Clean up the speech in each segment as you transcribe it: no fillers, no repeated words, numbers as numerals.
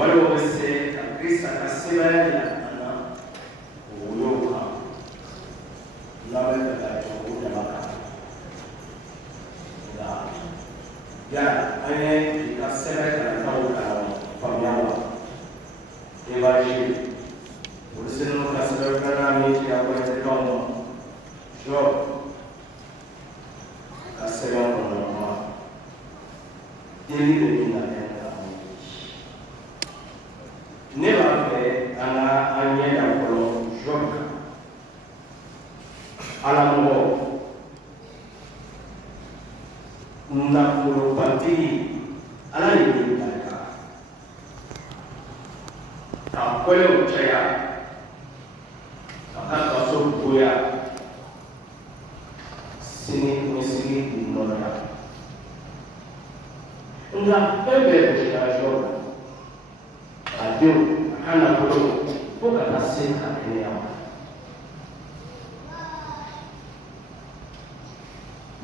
wale wese Kristo akasema uyoka labda atakuja maka ya ane ikasema kana tauka familia evaji ulisema kasema kana miti ya kwenda kama job kasema kwa ili ne b'a fɛ an ka an ɲɛ da fɔlɔ Job kan alamɔgɔ nafolobatigi Ala de b'i barika ka kɔɲɔw caya ka taa kaso bonya sini ɲɛsigi nɔnɔya nka fɛn bɛɛ gosira Job la a denw a ka nafolo fo ka taa se a kɛnɛya ma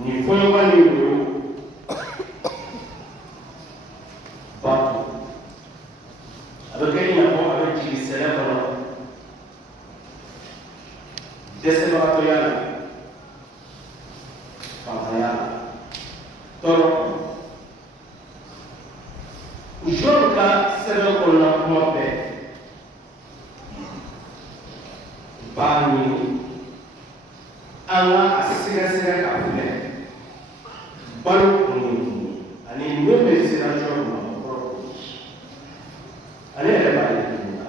nin fɔɲɔgɔn ni wolo bato a bɛ kɛ i n'a fɔ a bɛ jigin sɛnɛ kɔnɔ dɛsɛbagatɔya la fanfaya la tɔɔrɔ Job ka sɛbɛn kɔnɔna kuma bɛɛ b'a ɲini an ka a sɛgɛsɛgɛ k'a filɛ balo kun ye mun ye ani min bɛ sera Job ma o kɔrɔ k'o ye ale yɛrɛ b'a ye cogo la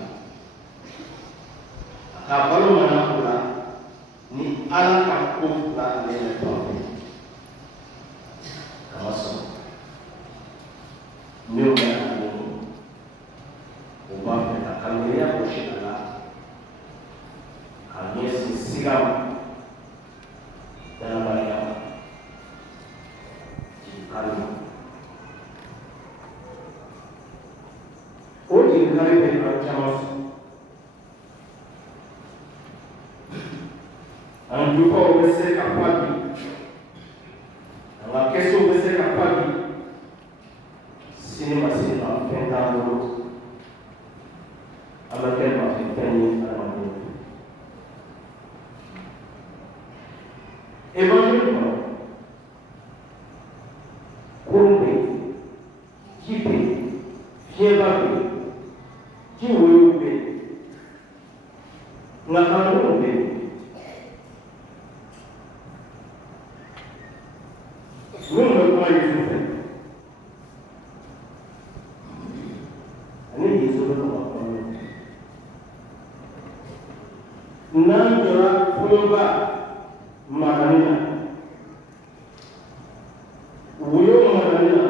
a ka balo mana o la ni Ala ka ko fila ale yɛrɛ b'a fɛ kama sɔrɔ min bɛ o b'a fɛ ka kaliya gosi a la ka ɲɛsin siga ma danabaliya ma jinkari ma o jinkari bɛ yɔrɔ caman fɛ an jufaw bɛ se ka fa bi an ka kɛsow bɛ se ka fa bi sini ma se ka fɛn t'an bolo an bɛ kɛ mafɛnfɛn ye adamadenw fɛ Évangile kɔnɔ kurun bɛ yen ji bɛ yen fiɲɛba bɛ yen ji woyo bɛ yen nka kalandenw bɛ yen minnu bɛ kuma Yesu fɛ ani Yesu bɛ kuma n'an jɔra fɔlɔba marani na woyo marani na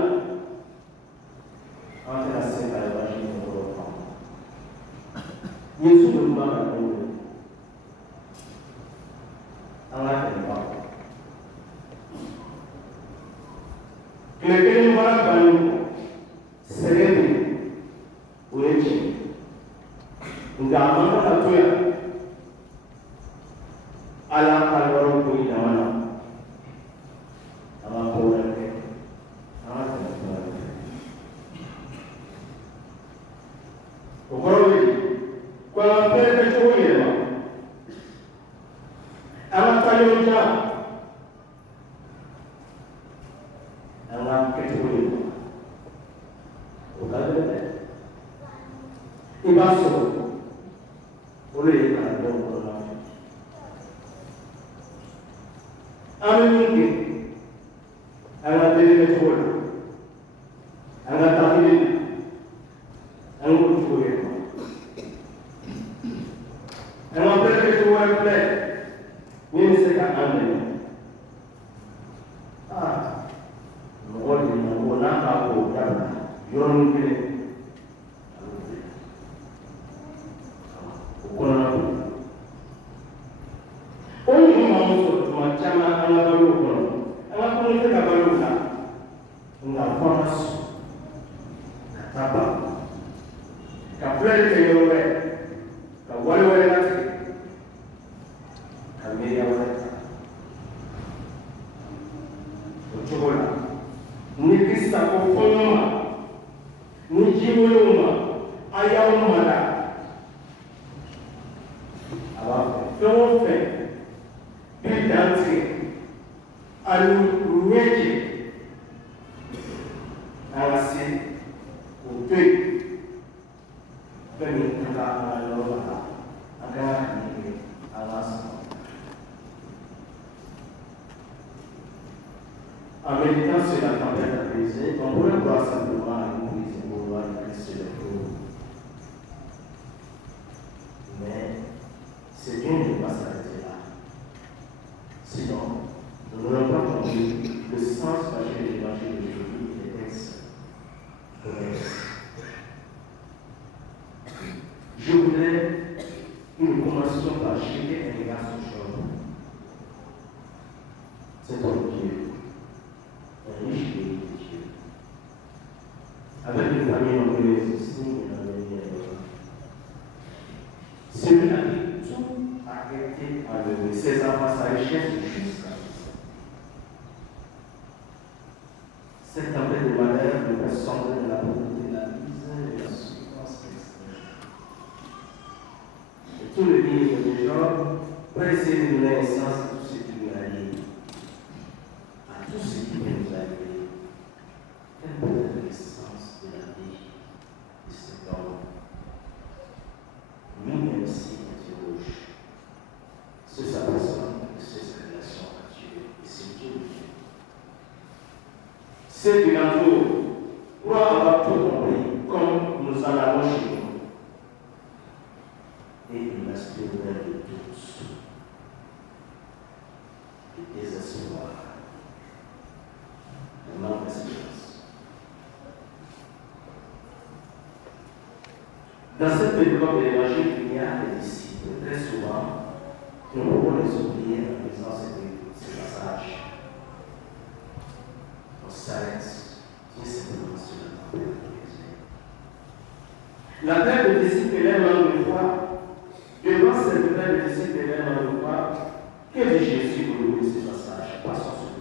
an tɛna se ka Évangile kɔrɔ faamu Yesu bɛ kuma ka kɛ o an ka tɛmɛ ba kɔ tile kelen baara bannen kɔ sɛgɛn bɛ yen o ye tiɲɛ nka a man kan ka to yan Ala ka yɔrɔ ko i dama na an ka ko wɛrɛ kɛ an ka tɛmɛ ko wɛrɛ kɛ o kɔrɔ bɛ yen ko an ka fɛn kɛ cogo yɛlɛma an ka taa ɲɔgɔn ja an ka kɛcogo yɛlɛma o ka gɛlɛn dɛ i b'a sɔrɔ o de ye kalandenw kɔnɔna fɛ an bɛ min kɛ an ka deli kɛcogo la an ka taabili la an k'o cogo yɛlɛma an ka bɛɛ kɛcogo wɛrɛ filɛ min bɛ se ka an dɛmɛ mɔgɔ de nana o n'a ka o dabila yɔrɔnin kelen o kɔnɔna na o ɲuman b'an sɔrɔ tuma caman an ka balo kɔnɔ an ka communauté ka balo la nka fɔ an ka sɔn ka taa ban ka filɛli kɛ yɔrɔ wɛrɛ ka wale wɛrɛ latigɛ ka miiriya wɛrɛ ta o cogo la ni Kirista ko fɔɲɔ ma ni jiwoyo ma venir à l'eau à gagner à l'instant. En méditant sur la tempête apaisée, on pourrait voir simplement une prise de vouloir sur le feu. Mais c'est bien de ne pas s'arrêter là. Sinon, nous n'aurons pas compris le sens caché de l'évangile d'aujourd'hui et des textes connexes. Je voudrais que nous commencions par jeter un regard sur Job. C'est un Dieu, un riche pays de Dieu, avec une famille nombreuse aussi et dans le milieu. Celui-là qui tout a été enlevé, ses enfants, sa richesse jusqu'à cette tempête de malheur nous fait sombrer dans la pauvreté, la misère et la souffrance extrême. Et tout le livre de Job peut essayer de donner un sens à tout ce qui nous arrive, à tout ce qui peut nous arriver. Quel peut être le sens de la vie de cet homme? Lui-même s'y interroge sur sa personne et sur sa relation à Dieu et sur Dieu. Ceux qui l'entourent croient avoir tout compris, comme nous en avons chez nous. Et il aspire vers le doute, le désespoir, le manque d'espérance. Dans cette période de l'évangile, il y a des disciples. Très souvent, nous pouvons les oublier en lisant ces passages. On s'arrête tout simplement sur la tempête de Jésus. La paix de disciples élève en une fois, devant cette paix de disciples élève en une fois, que dit Jésus pour nous de ces passages? Passons sur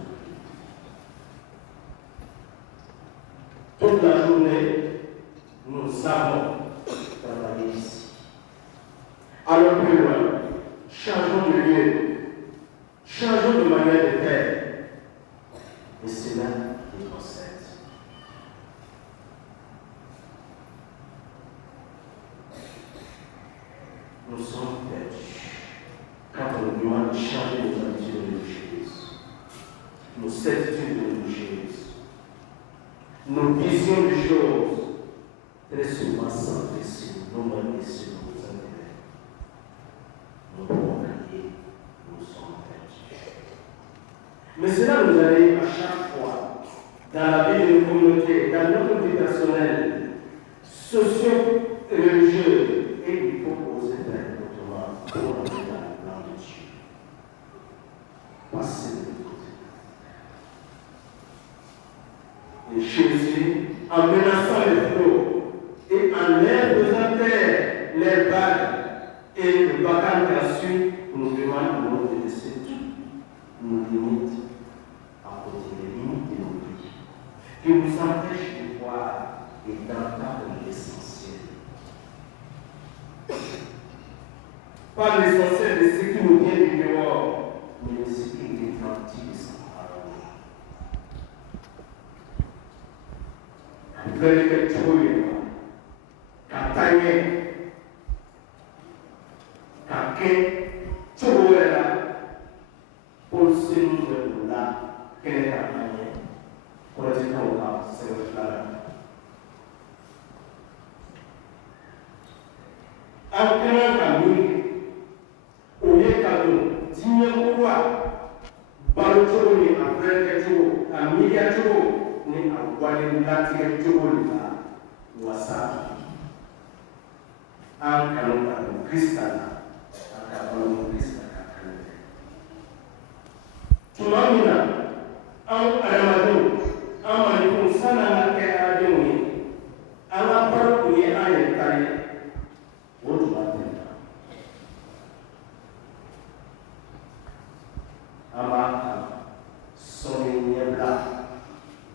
le toute la journée, nous avons travaillé ici. Allons plus loin, changeons de lieu, changeons de manière de faire. Et c'est là les concepts. Nous sommes perdus quand on nous demande de changer nos habitudes religieuses, nos certitudes religieuses, nos visions des choses, très souvent centrées sur nous-mêmes et sur nos intérêts. Nous pouvons crier, nous sommes perdus. Mais cela nous arrive à chaque fois, dans la vie de nos communautés, dans notre vie personnelle, socio-religieuse, et il faut oser faire autrement pour entrer dans le plan de Dieu. Passer de l'autre côté. Et Jésus, en menaçant les flots et en leur faisant taire les vagues et le bacan qui a su, nous demande de laisser toutes nos limites à côté des limites de nos vies, qui nous empêchent de voir et d'entendre l'essentiel. Pas l'essentiel de ce qui nous vient du dehors, mais de ce qui est gentil de sa parole. Vous allez faire trouver, Katanye, Kake, trouver là, pour ce nous là, quelle est la manière, pour dire qu'on a, c'est le là. Après la nuit, au lieu de dire quoi, Baruto ni après que à Migato ni à Gualimati et Wasabi. En Kalonga, Christana, en Kalonga, Christana. Tumamina, en Alamado, en Malibon, Sana, Adoni, en la parole où il y a un détail. Ama sominyabla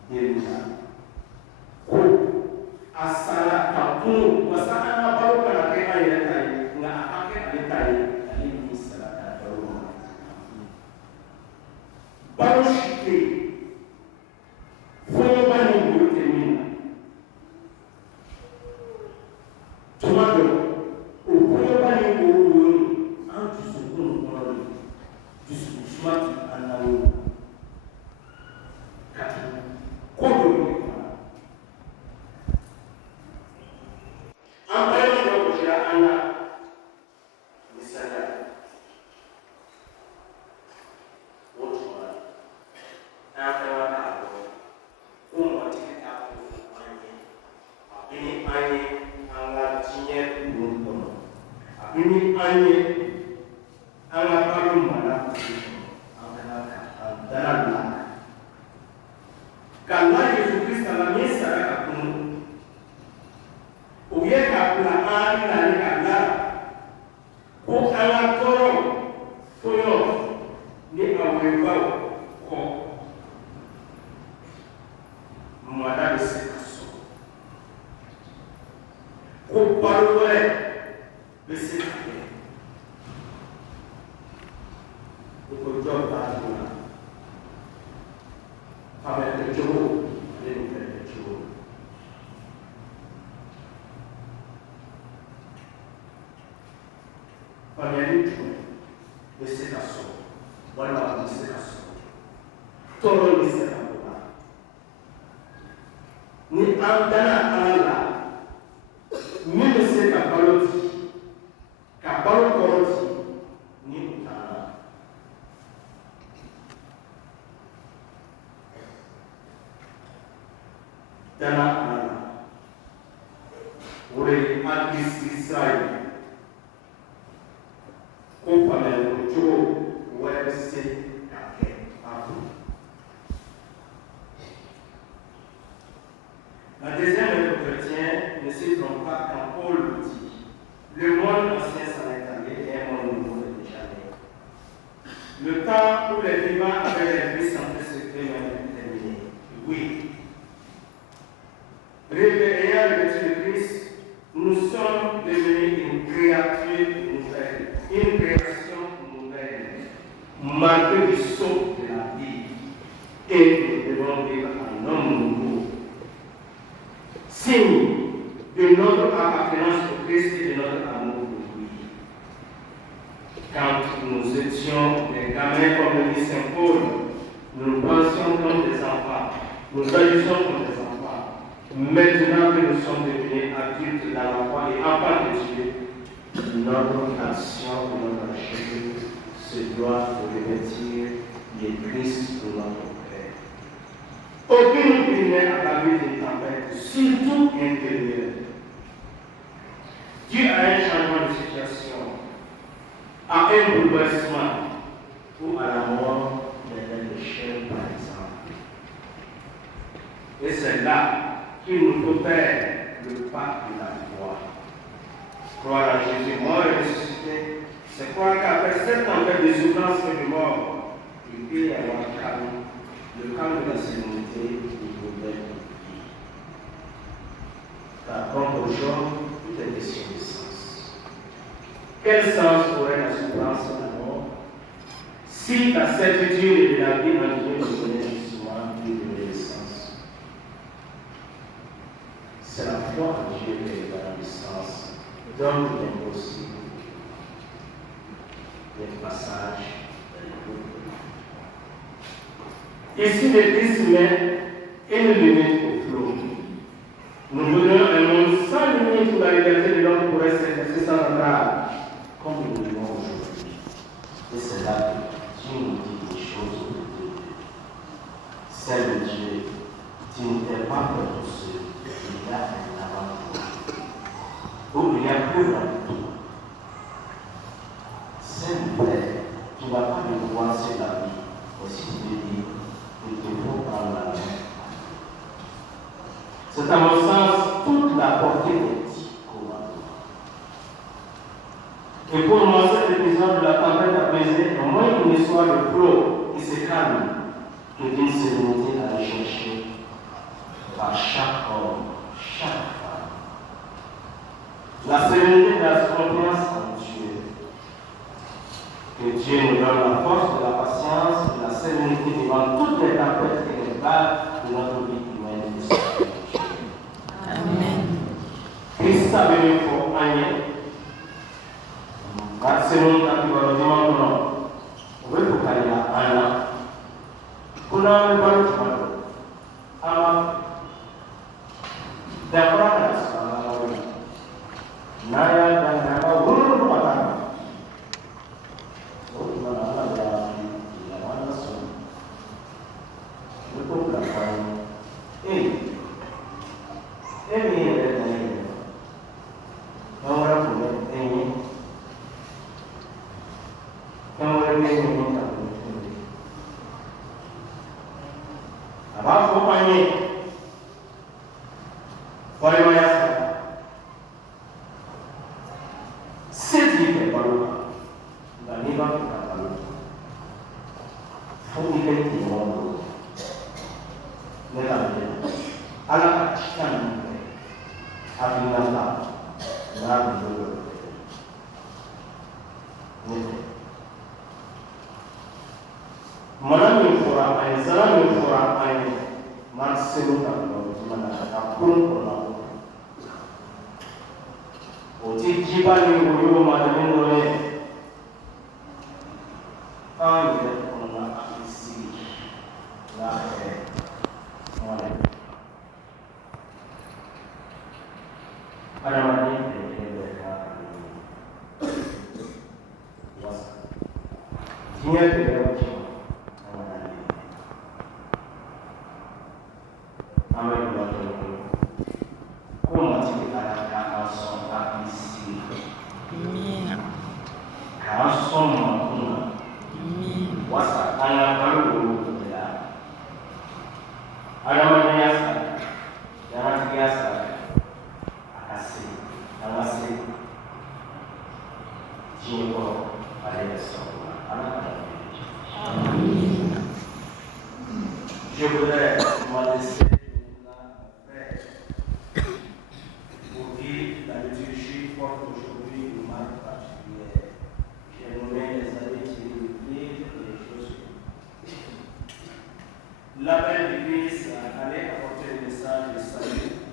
delina ko asala kapun wasana na baru kana ke ayat tai na ake alitai ali ni sala baru baru shike fo bani guru temi accompagner. Maximum kaki baru di mana? Boleh bukan ya anak. Kuna baru cuma tu. Dapat ada sama Naya dan Naya urut apa? Oh, mana ada mana semua. Betul belakang. Ini ada ni. Orang punya ini. Orang ini tak boleh. Apa kau ini? Boleh bayar? Sedih baru. Dan ni bang kita baru. Fungsi ini baru. Mereka anak kecil Abi nanta na dulu. Mana mengfura ay, sana mengfura ay, marsilu kalau mana takun kolam. Oji jiba ni ulu madamin oleh ay kolam isi lah mana. Ada mana yang mereka dia tidak macam ambil buat itu, kau masih ada kawasan tak isi, kawasan mana, wasa anak baru tidak, ada mana yang jangan biasa. Awasi jiwa pada semua anak-anak. Je voudrais me laisser pour dire la liturgie porte aujourd'hui une marque particulière. J'ai nommé les années qui l'église et les choses. L'appel de l'Église allait apporter le message de salut,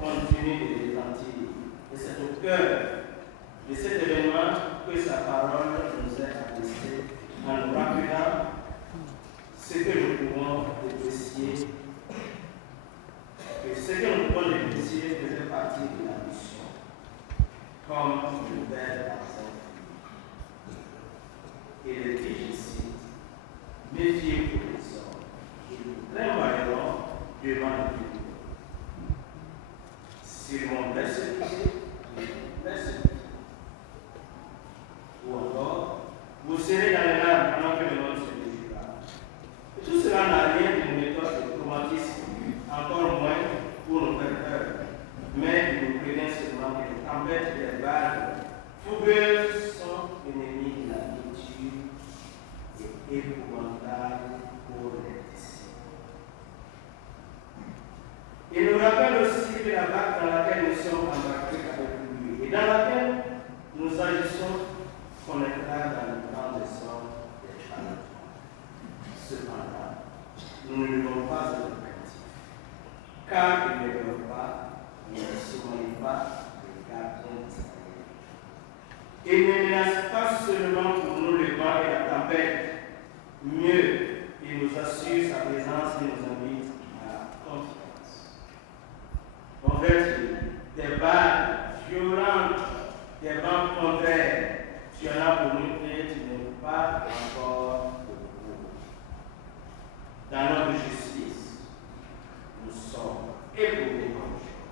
continue de retentir. Et c'est au cœur de cet événement que sa parole nous est adressée en nous rappelant ce que nous pouvons apprécier, que ce que nous pouvons apprécier faisait partie de la mission, comme une belle personne. Et le dit ici, méfiez-vous des hommes, ils très malheureux devant le public. S'ils vont persécuter, ou encore, vous serez dans les larmes pendant que le monde se défilera. Et tout cela n'a rien d'une méthode de traumatisme, encore moins pour nous faire peur, mais nous prévient seulement que les tempêtes et les vagues fougueuses sont ennemies de la culture et épouvantables pour les disciples. Il nous rappelle aussi que la vague dans laquelle nous sommes embarqués avec lui et dans laquelle nous agissons connaîtra dans le grand essor des charlatans. Cependant, nous ne devons pas être craintifs, car ils ne veulent pas, ils ne sommeillent pas les gardiens d'Israël. Ils ne menacent pas seulement pour nous le vent et la tempête, mieux, ils nous assurent sa présence et nous invitent à la confiance. En fait, des vagues violentes, des vents contraires, tu en as pour nous et tu n'es pas encore debout. Dans notre justice, nous sommes éprouvés comme jour.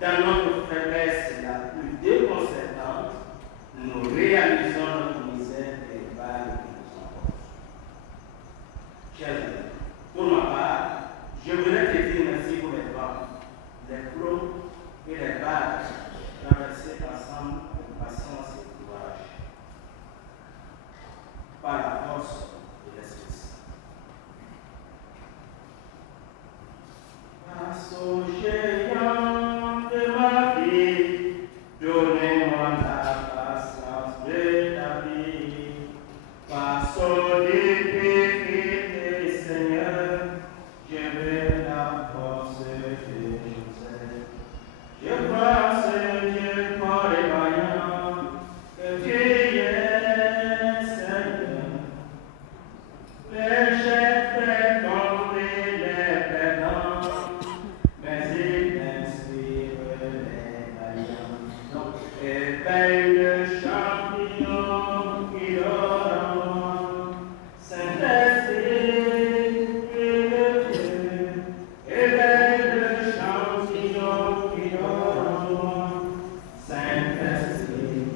Dans notre faiblesse la plus déconcertante, nous réalisons notre misère et les vagues qui nous emportent. Chers amis, pour ma part, je voudrais te dire merci pour les vents, les flots et les vagues traversés ensemble avec patience et courage, par la force de l'Esprit Saint. Grâce au géant de ma vie, donnez-moi la patience de Éveille le champignon qui dort en moi. Saint-Esprit, éveille le champignon qui dort en moi. Saint-Esprit,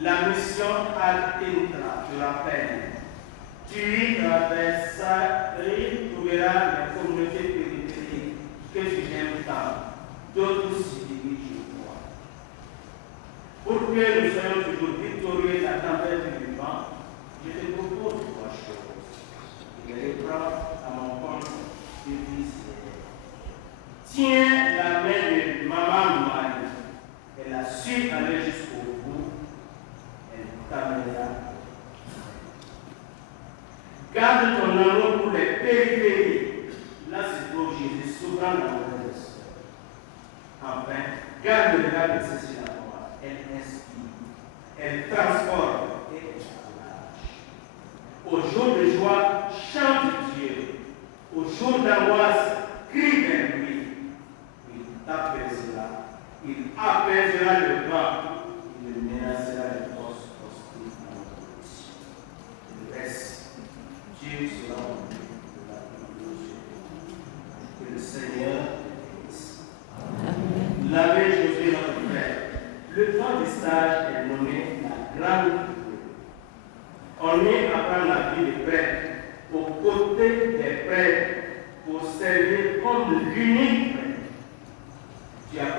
la mission ad intra, je rappelle. Tu y traverseras et trouveras les communautés périphériques que tu aimes tant, d'autres s'y dirigent toi. Pour que nous soyons toujours victorieux de la tempête du vent, je te propose 3 choses. Je les reprends à mon compte de vie. Tiens la main de maman Marie, elle a su aller jusqu'au bout, elle t'amènera. Garde ton amour pour les périphéries. Là, c'est pour Jésus, souvent dans mon esprit. Enfin, garde le regard de ceci la voix. Elle inspire, elle transforme et elle soulage. Au jour de joie, chante Dieu. Au jour d'angoisse, crie vers lui. Il t'apaisera. Il apaisera le vent. Il menacera les forces hostiles à notre vie. Le reste, Dieu sera en nous de la gloire. Que le Seigneur bénisse. L'abbé Josué, notre frère, le temps du stage est nommé la grande figure. On y apprend la vie des prêtres, aux côtés des prêtres, pour servir comme l'unique prêtre. Tu as